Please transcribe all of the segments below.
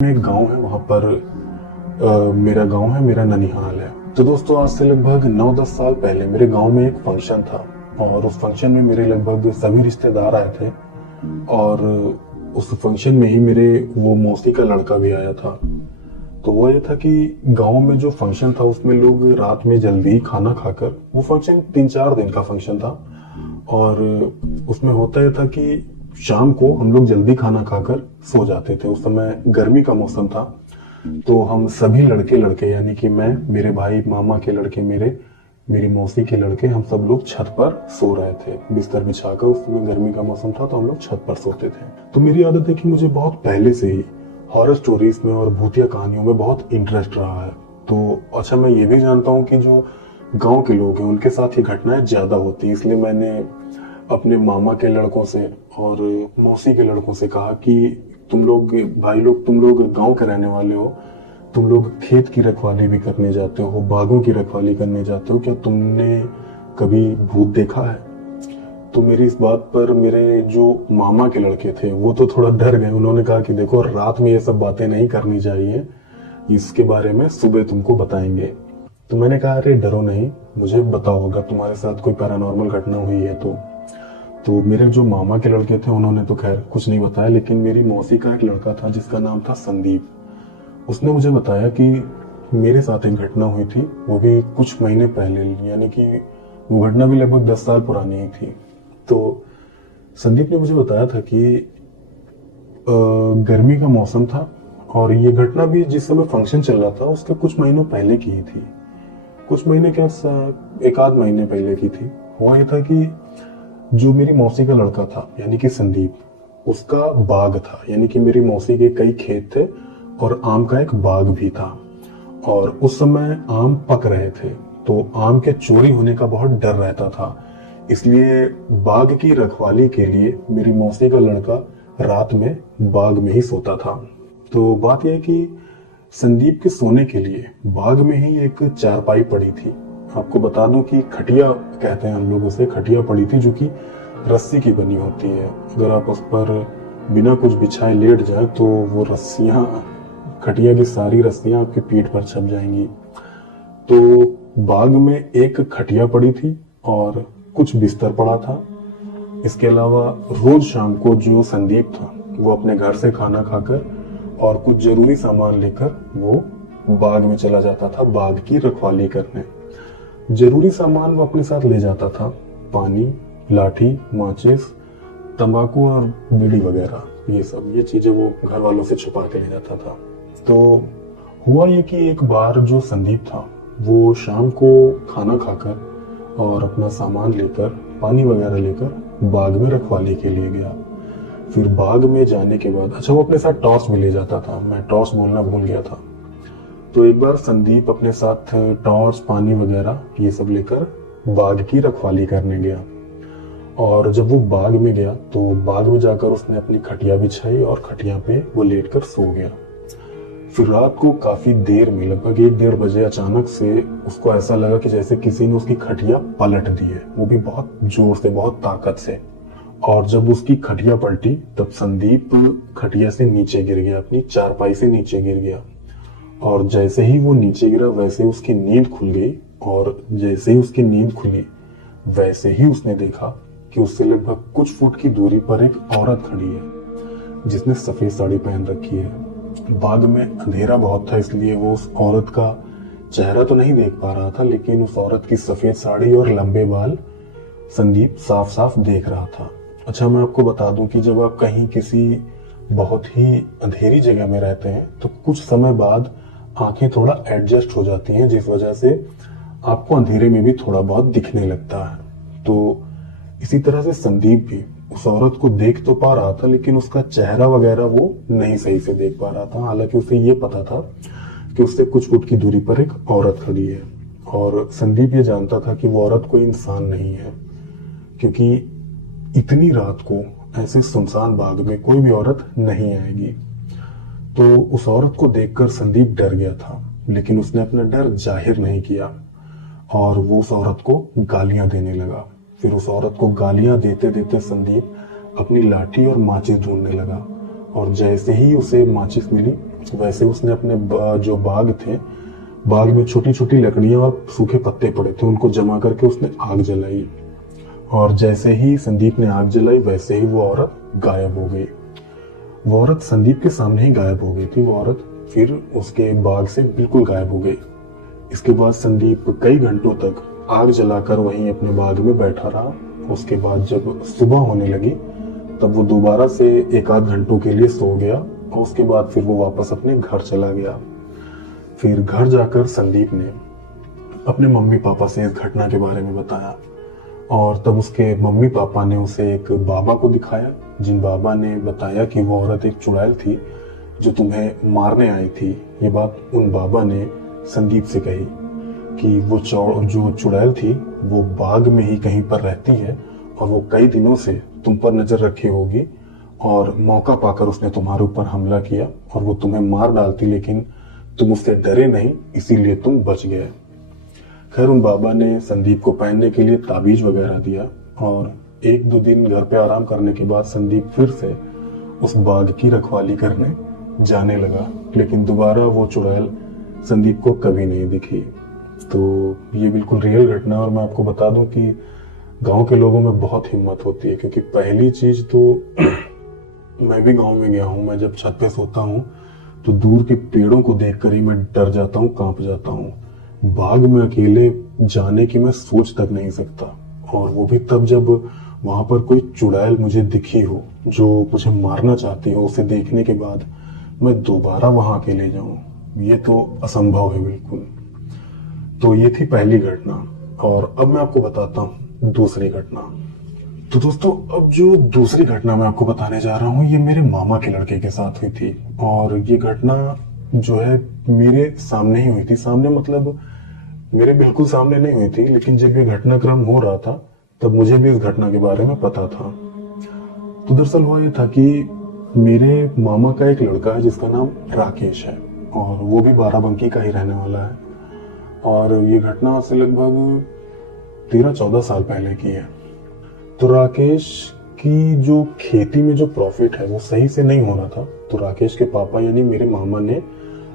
में एक गांव है वहां पर मेरा गांव है, मेरा ननिहाल है। तो दोस्तों, आज से लगभग 9-10 साल पहले मेरे गांव में एक फंक्शन था और उस फंक्शन में मेरे लगभग सभी रिश्तेदार आए थे और उस फंक्शन में ही मेरे वो मौसी का लड़का भी आया था। तो वो ये था कि गांव में जो फंक्शन था उसमें लोग रात में जल्दी खाना खाकर, वो फंक्शन 3-4 दिन का फंक्शन था और उसमें होता यह था कि शाम को हम लोग जल्दी खाना खाकर सो जाते थे। उस समय गर्मी का मौसम था, तो हम सभी लड़के लड़के यानी कि मैं, मेरे भाई, मामा के लड़के, मेरी मौसी के लड़के, हम सब लोग छत पर सो रहे थे बिस्तर बिछाकर। उस समय गर्मी का मौसम था तो हम लोग छत पर सोते थे। तो मेरी आदत है कि मुझे बहुत पहले से ही हॉरर स्टोरीज में और भूतिया कहानियों में बहुत इंटरेस्ट रहा है। तो अच्छा, मैं ये भी जानता हूँ कि जो गांव के लोग हैं उनके साथ ये घटनाएं ज्यादा होती हैं, इसलिए मैंने अपने मामा के लड़कों से और मौसी के लड़कों से कहा कि तुम लोग भाई लोग, तुम लोग गांव के रहने वाले हो, तुम लोग खेत की रखवाली भी करने जाते हो, बागों की रखवाली करने जाते हो, क्या तुमने कभी भूत देखा है? तो मेरी इस बात पर मेरे जो मामा के लड़के थे वो तो थोड़ा डर गए। उन्होंने कहा कि देखो, रात में ये सब बातें नहीं करनी चाहिए, इसके बारे में सुबह तुमको बताएंगे। तो मैंने कहा, अरे डरो नहीं, मुझे बताओ अगर तुम्हारे साथ कोई पैरानॉर्मल घटना हुई है तो मेरे जो मामा के लड़के थे उन्होंने तो खैर कुछ नहीं बताया, लेकिन मेरी मौसी का एक लड़का था जिसका नाम था संदीप। उसने मुझे बताया कि मेरे साथ एक घटना हुई थी, वो भी कुछ महीने पहले, यानी कि वो घटना भी लगभग 10 साल पुरानी ही थी। तो संदीप ने मुझे बताया था कि गर्मी का मौसम था और ये घटना भी जिस समय फंक्शन चल रहा था उसके कुछ महीनों पहले की ही थी। कुछ महीने क्या, 1-आध महीने पहले की थी। हुआ ये था कि जो मेरी मौसी का लड़का था यानी कि संदीप, उसका बाग था, यानी कि मेरी मौसी के कई खेत थे और आम का एक बाग भी था और उस समय आम पक रहे थे, तो आम के चोरी होने का बहुत डर रहता था। इसलिए बाग की रखवाली के लिए मेरी मौसी का लड़का रात में बाग में ही सोता था। तो बात यह है कि संदीप के सोने के लिए बाग में ही एक चारपाई पड़ी थी। आपको बता दूं कि खटिया कहते हैं हम लोग उसे, खटिया पड़ी थी जो कि रस्सी की बनी होती है। अगर आप उस पर बिना कुछ बिछाए लेट जाए तो वो रस्सियां, खटिया की सारी रस्सियां आपके पीठ पर छप जाएंगी। तो बाग में एक खटिया पड़ी थी और कुछ बिस्तर पड़ा था। इसके अलावा रोज शाम को जो संदीप था वो अपने घर से खाना खाकर और कुछ जरूरी सामान लेकर वो बाग में चला जाता था बाग की रखवाली करने। जरूरी सामान वो अपने साथ ले जाता था, पानी, लाठी, माचिस, तंबाकू और बीड़ी वगैरह, ये चीजें वो घर वालों से छुपा के ले जाता था। तो हुआ ये कि एक बार जो संदीप था वो शाम को खाना खाकर और अपना सामान लेकर, पानी वगैरह लेकर बाग में रखवाली के लिए गया। फिर बाग में जाने के बाद, अच्छा, वो अपने साथ टॉर्च भी ले जाता था, मैं टॉर्च बोलना भूल गया था। तो एक बार संदीप अपने साथ टॉर्च, पानी वगैरह ये सब लेकर बाग की रखवाली करने गया और जब वो बाग में गया तो बाग में जाकर उसने अपनी खटिया बिछाई और खटिया पे वो लेटकर सो गया। फिर रात को काफी देर में, लगभग 1-1:30 बजे, अचानक से उसको ऐसा लगा कि जैसे किसी ने उसकी खटिया पलट दी है, वो भी बहुत जोर से, बहुत ताकत से। और जब उसकी खटिया पलटी तब संदीप खटिया से नीचे गिर गया, अपनी चारपाई से नीचे गिर गया। और जैसे ही वो नीचे गिरा वैसे उसकी नींद खुल गई और जैसे ही उसकी नींद खुली वैसे ही उसने देखा कि उससे लगभग कुछ फुट की दूरी पर एक औरत खड़ी है जिसने सफेद साड़ी पहन रखी है। बाग में अंधेरा बहुत था इसलिए वो उस औरत का चेहरा तो नहीं देख पा रहा था, लेकिन उस औरत की सफेद साड़ी और लंबे बाल संदीप साफ साफ देख रहा था। अच्छा, मैं आपको बता दूं कि जब आप कहीं किसी बहुत ही अंधेरी जगह में रहते हैं तो कुछ समय बाद आंखें थोड़ा एडजस्ट हो जाती हैं, जिस वजह से आपको अंधेरे में भी थोड़ा बहुत दिखने लगता है। तो इसी तरह से संदीप भी उस औरत को देख तो पा रहा था लेकिन उसका चेहरा वगैरह वो नहीं सही से देख पा रहा था। हालांकि उसे ये पता था कि उससे कुछ फुट की दूरी पर एक औरत खड़ी है और संदीप ये जानता था कि वो औरत कोई इंसान नहीं है, क्योंकि इतनी रात को ऐसे सुनसान बाग में कोई भी औरत नहीं आएगी। तो उस औरत को देखकर संदीप डर गया था, लेकिन उसने अपना डर जाहिर नहीं किया और वो उस औरत को गालियां देने लगा। फिर उस औरत को गालियां देते देते संदीप अपनी लाठी और माचिस ढूंढने लगा और जैसे ही उसे माचिस मिली वैसे उसने अपने जो बाग थे, बाग में छोटी छोटी लकड़ियां और सूखे पत्ते पड़े थे, उनको जमा करके उसने आग जलाई। और जैसे ही संदीप ने आग जलाई वैसे ही वो औरत गायब हो गई। वो औरत संदीप के सामने ही गायब हो गई थी। वो औरत फिर उसके बाग से बिल्कुल गायब हो गई। इसके बाद संदीप कई घंटों तक आग जलाकर वहीं अपने बाग में बैठा रहा। उसके बाद जब सुबह होने लगी तब वो दोबारा से एक आध घंटों के लिए सो गया और उसके बाद फिर वो वापस अपने घर चला गया। फिर घर जाकर संदीप ने अपने मम्मी पापा से इस घटना के बारे में बताया और तब उसके मम्मी पापा ने उसे एक बाबा को दिखाया, जिन बाबा ने बताया कि वो औरत एक चुड़ैल थी जो तुम्हें मारने आई थी। ये बात उन बाबा ने संदीप से कही कि वो जो चुड़ैल थी वो बाग में ही कहीं पर रहती है और वो कई दिनों से तुम पर नजर रखी होगी और मौका पाकर उसने तुम्हारे ऊपर हमला किया और वो तुम्हें मार डालती, लेकिन तुम उससे डरे नहीं, इसीलिए तुम बच गए। खैर उन बाबा ने संदीप को पहनने के लिए ताबीज वगैरह दिया और एक दो दिन घर पे आराम करने के बाद संदीप फिर से उस बाग की रखवाली करने जाने लगा, लेकिन दोबारा वो चुड़ैल संदीप को कभी नहीं दिखी। तो ये बिल्कुल रियल घटना है और मैं आपको बता दूं कि गांव के लोगों में बहुत हिम्मत होती है, क्योंकि पहली चीज तो मैं भी गांव में गया हूं, मैं जब छत पे सोता हूं तो दूर के पेड़ों को देखकर ही मैं डर जाता हूं, कांप जाता हूं। बाग में अकेले जाने की मैं सोच तक नहीं सकता, और वो भी तब जब वहां पर कोई चुड़ैल मुझे दिखी हो जो मुझे मारना चाहती हो। उसे देखने के बाद मैं दोबारा वहां अकेले जाऊं, ये तो असंभव है बिल्कुल। तो ये थी पहली घटना और अब मैं आपको बताता हूँ दूसरी घटना। तो दोस्तों अब जो दूसरी घटना मैं आपको बताने जा रहा हूँ ये मेरे मामा के लड़के के साथ हुई थी और ये घटना जो है मेरे सामने ही हुई थी। सामने मतलब मेरे बिल्कुल सामने नहीं हुई थी, लेकिन जब ये घटनाक्रम हो रहा था तब मुझे भी इस घटना के बारे में पता था। तो दरअसल हुआ ये था कि मेरे मामा का एक लड़का है जिसका नाम राकेश है और वो भी बाराबंकी का ही रहने वाला है और ये घटना से लगभग 13-14 साल पहले की है। तो राकेश की जो खेती में जो प्रॉफिट है वो सही से नहीं हो रहा था, तो राकेश के पापा यानी मेरे मामा ने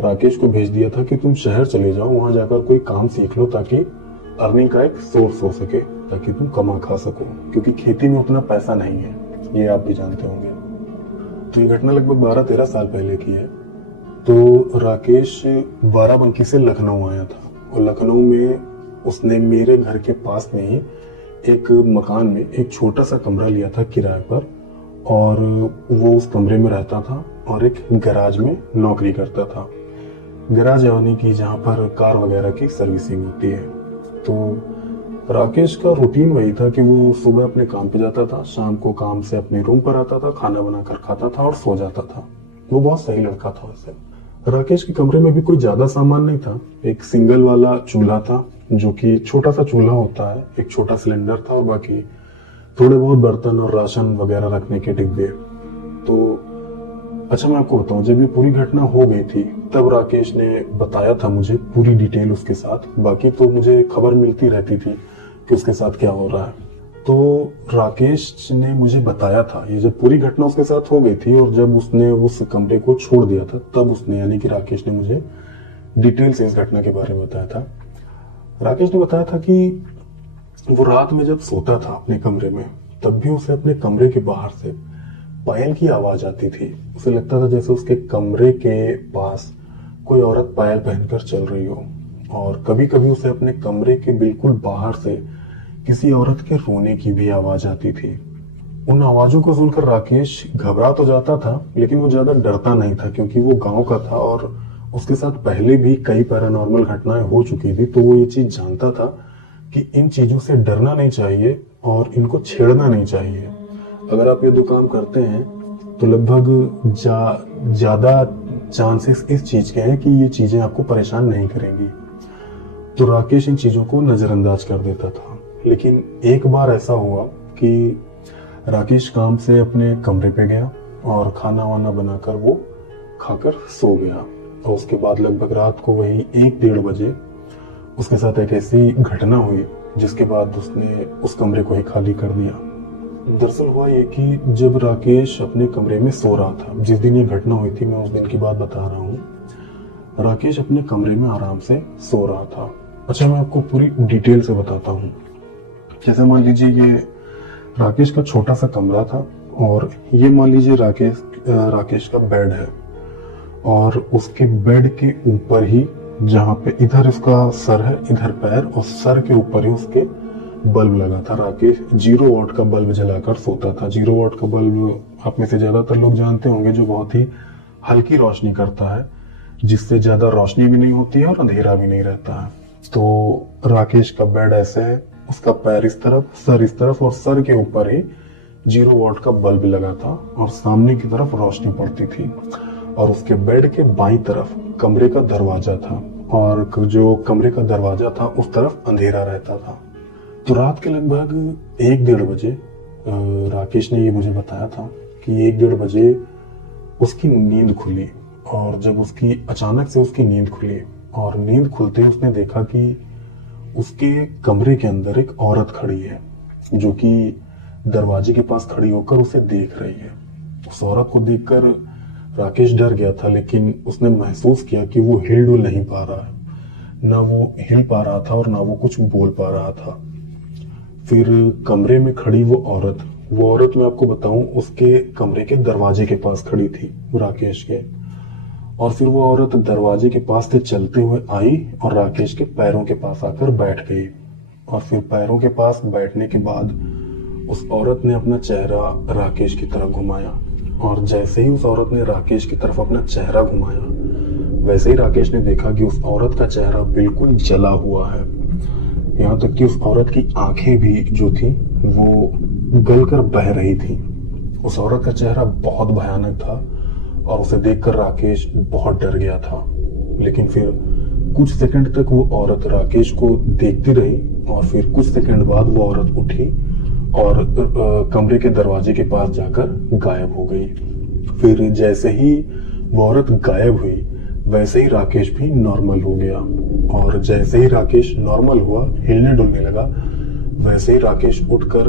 राकेश को भेज दिया था कि तुम शहर चले जाओ, वहां जाकर कोई काम सीख लो ताकि अर्निंग का एक सोर्स हो सके, ताकि तुम कमा खा सको, क्योंकि खेती में उतना पैसा नहीं है, ये आप भी जानते होंगे। तो ये घटना लगभग 12-13 साल पहले की है। तो राकेश बाराबंकी से लखनऊ आया था और लखनऊ में उसने मेरे घर के पास में ही एक मकान में एक छोटा सा कमरा लिया था किराए पर और वो उस कमरे में रहता था और एक गैराज में नौकरी करता था। गैराज यानी कि जहाँ पर कार वगैरह की सर्विसिंग होती है। तो राकेश का रूटीन वही था कि वो सुबह अपने काम पे जाता था, शाम को काम से अपने रूम पर आता था, खाना बनाकर खाता था और सो जाता था। वो बहुत सही लड़का था। वैसे राकेश के कमरे में भी कोई ज्यादा सामान नहीं था। एक सिंगल वाला चूल्हा था जो कि छोटा सा चूल्हा होता है, एक छोटा सिलेंडर था और बाकी थोड़े बहुत बर्तन और राशन वगैरह रखने के डिब्बे। तो अच्छा मैं आपको बताऊं, जब ये पूरी घटना हो गई थी तब राकेश ने बताया था मुझे पूरी डिटेल उसके साथ, बाकी तो मुझे खबर मिलती रहती थी कि उसके साथ क्या हो रहा है। तो राकेश ने मुझे बताया था, ये जब पूरी घटना उसके साथ हो गई थी और जब उसने उस कमरे को छोड़ दिया था तब उसने यानी कि राकेश ने मुझे डिटेल से इस घटना के बारे में बताया था। राकेश ने बताया था कि वो रात में जब सोता था अपने कमरे में तब भी उसे अपने कमरे के बाहर से पायल की आवाज आती थी। उसे लगता था जैसे उसके कमरे के पास कोई औरत पायल पहनकर चल रही हो और कभी कभी उसे अपने कमरे के बिल्कुल बाहर से किसी औरत के रोने की भी आवाज आती थी। उन आवाजों को सुनकर राकेश घबरा तो जाता था, लेकिन वो ज्यादा डरता नहीं था क्योंकि वो गांव का था और उसके साथ पहले भी कई पैरानॉर्मल घटनाएं हो चुकी थी। तो वो ये चीज जानता था कि इन चीजों से डरना नहीं चाहिए और इनको छेड़ना नहीं चाहिए। अगर आप ये दो काम करते हैं तो लगभग ज्यादा चांसेस इस चीज के हैं कि ये चीजें आपको परेशान नहीं करेंगी। तो राकेश इन चीजों को नजरअंदाज कर देता था। लेकिन एक बार ऐसा हुआ कि राकेश काम से अपने कमरे पे गया और खाना वाना बनाकर वो खाकर सो गया और उसके बाद लगभग रात को वही 1-1:30 बजे उसके साथ एक ऐसी घटना हुई जिसके बाद उसने उस कमरे को ही खाली कर दिया। दरअसल हुआ ये कि जब राकेश अपने कमरे में सो रहा था, जिस दिन ये घटना हुई थी मैं उस दिन की बात बता रहा हूँ। राकेश अपने कमरे में आराम से सो रहा था। अच्छा, मैं आपको पूरी डिटेल से बताता हूँ। जैसे मान लीजिए ये राकेश का छोटा सा कमरा था और ये मान लीजिए राकेश का बेड है और उसके बेड के ऊपर ही, जहाँ पे इधर इसका सर है, इधर पैर, और सर के ऊपर ही उसके बल्ब लगा था। राकेश 0 वॉट का बल्ब जलाकर सोता था। 0 वॉट का बल्ब आप में से ज्यादातर लोग जानते होंगे, जो बहुत ही हल्की रोशनी करता है, जिससे ज्यादा रोशनी भी नहीं होती है और अंधेरा भी नहीं रहता है। तो राकेश का बेड ऐसे है, उसका पैर इस तरफ, सर इस तरफ, और सर के ऊपर ही 0 वॉट का बल्ब लगा था और सामने की तरफ रोशनी पड़ती थी। और उसके बेड के बाईं तरफ कमरे का दरवाजा था और जो कमरे का दरवाजा था उस तरफ अंधेरा रहता था। तो रात के लगभग 1-1:30 बजे राकेश ने ये मुझे बताया था कि 1-1:30 बजे उसकी नींद खुली। और जब उसकी अचानक से उसकी नींद खुली और नींद खुलते ही उसने देखा कि उसके कमरे के अंदर एक औरत खड़ी है, जो कि दरवाजे के पास खड़ी होकर उसे देख रही है। उस औरत को देखकर राकेश डर गया था, लेकिन उसने महसूस किया कि वो हिल डुल नहीं पा रहा है। ना वो हिल पा रहा था और ना वो कुछ बोल पा रहा था। फिर कमरे में खड़ी वो औरत मैं आपको बताऊं, उसके कमरे के दरवाजे के पास खड़ी थी राकेश के। और फिर वो औरत दरवाजे के पास से चलते हुए आई और राकेश के पैरों के पास आकर बैठ गई। और फिर पैरों के पास बैठने के बाद उस औरत ने अपना चेहरा राकेश की तरफ घुमाया। और जैसे ही उस औरत ने राकेश की तरफ अपना चेहरा घुमाया, वैसे ही राकेश ने देखा कि उस औरत का चेहरा बिल्कुल जला हुआ है। यहाँ तक कि उस औरत की आंखें भी जो थी वो गलकर बह रही थी। उस औरत का चेहरा बहुत भयानक था और उसे देखकर राकेश बहुत डर गया था। लेकिन फिर कुछ सेकंड तक वो औरत राकेश को देखती रही और फिर कुछ सेकंड बाद वो औरत उठी और कमरे के दरवाजे के पास जाकर गायब हो गई। फिर जैसे ही वो औरत गायब हुई, वैसे ही राकेश भी नॉर्मल हो गया। और जैसे ही राकेश नॉर्मल हुआ, हिलने डुलने लगा, वैसे ही राकेश उठकर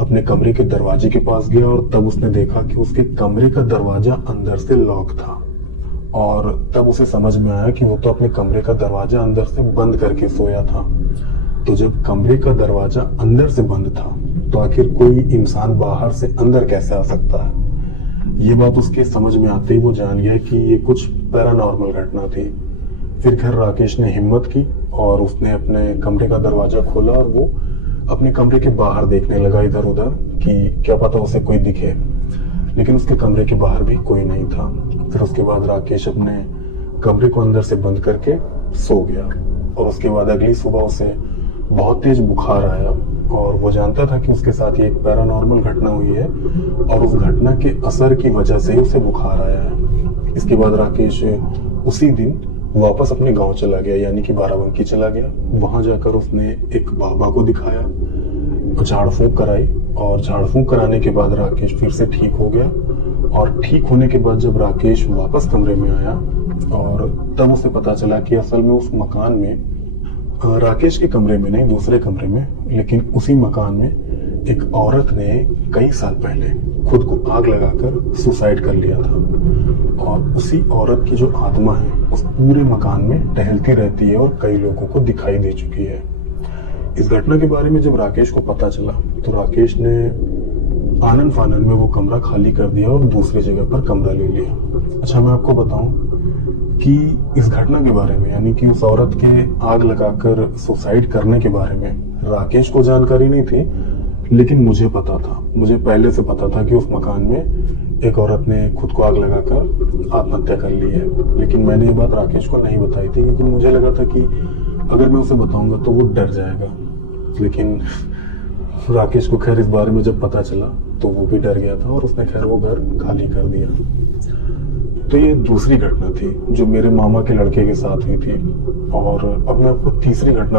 अपने कमरे के दरवाजे के पास गया और तब उसने देखा कि उसके कमरे का दरवाजा अंदर से लॉक था। और तब उसे समझ में आया कि वो तो अपने कमरे का दरवाजा अंदर से बंद करके सोया था। तो जब कमरे का दरवाजा अंदर से बंद था, तो आखिर कोई इंसान बाहर से अंदर कैसे आ सकता है? ये बात उसके समझ में आते ही वो जान गया कि ये कुछ पैरानॉर्मल घटना थी। फिर खैर राकेश ने हिम्मत की और उसने अपने कमरे का दरवाजा खोला और वो अपने कमरे के बाहर देखने लगा इधर उधर कि क्या पता उसे कोई दिखे। लेकिन उसके कमरे के बाहर भी कोई नहीं था। फिर उसके बाद राकेश अपने कमरे को अंदर से बंद करके सो गया। और उसके बाद अगली सुबह उसे बहुत तेज बुखार आया और वो जानता था कि उसके साथ ये एक पैरानॉर्मल घटना हुई है और उस घटना के असर की वजह से उसे बुखार आया है। इसके बाद राकेश उसी दिन वापस अपने गांव चला गया, यानी कि बाराबंकी चला गया। वहां जाकर उसने एक बाबा को दिखाया, झाड़ फूंक कराई और झाड़ फूंक कराने के बाद राकेश फिर से ठीक हो गया। और ठीक होने के बाद जब राकेश वापस कमरे में आया और तब उसे पता चला कि असल में उस मकान में, राकेश के कमरे में नहीं, दूसरे कमरे में, लेकिन उसी मकान में एक औरत ने कई साल पहले खुद को आग लगाकर सुसाइड कर लिया था। और उसी औरत की जो आत्मा है उस पूरे मकान में टहलती रहती है और कई लोगों को दिखाई दे चुकी है। इस घटना के बारे में जब राकेश को पता चला तो राकेश ने आनन फानन में वो कमरा खाली कर दिया और दूसरी जगह पर कमरा ले लिया। अच्छा, मैं आपको बताऊं कि इस घटना के बारे में, यानी कि उस औरत के आग लगाकर सुसाइड करने के बारे में राकेश को जानकारी नहीं थी, लेकिन मुझे पता था। मुझे पहले से पता था कि उस मकान में एक औरत ने खुद को आग लगाकर आत्महत्या कर ली है। लेकिन मैंने ये बात राकेश को नहीं बताई थी क्योंकि मुझे लगा था कि अगर मैं उसे बताऊंगा तो वो डर जाएगा। लेकिन राकेश को खैर इस बारे में जब पता चला तो वो भी डर गया था और उसने खैर वो घर खाली कर दिया। तो ये दूसरी घटना थी जो मेरे मामा के लड़के के साथ हुई थी। और अब मैं आपको तीसरी घटना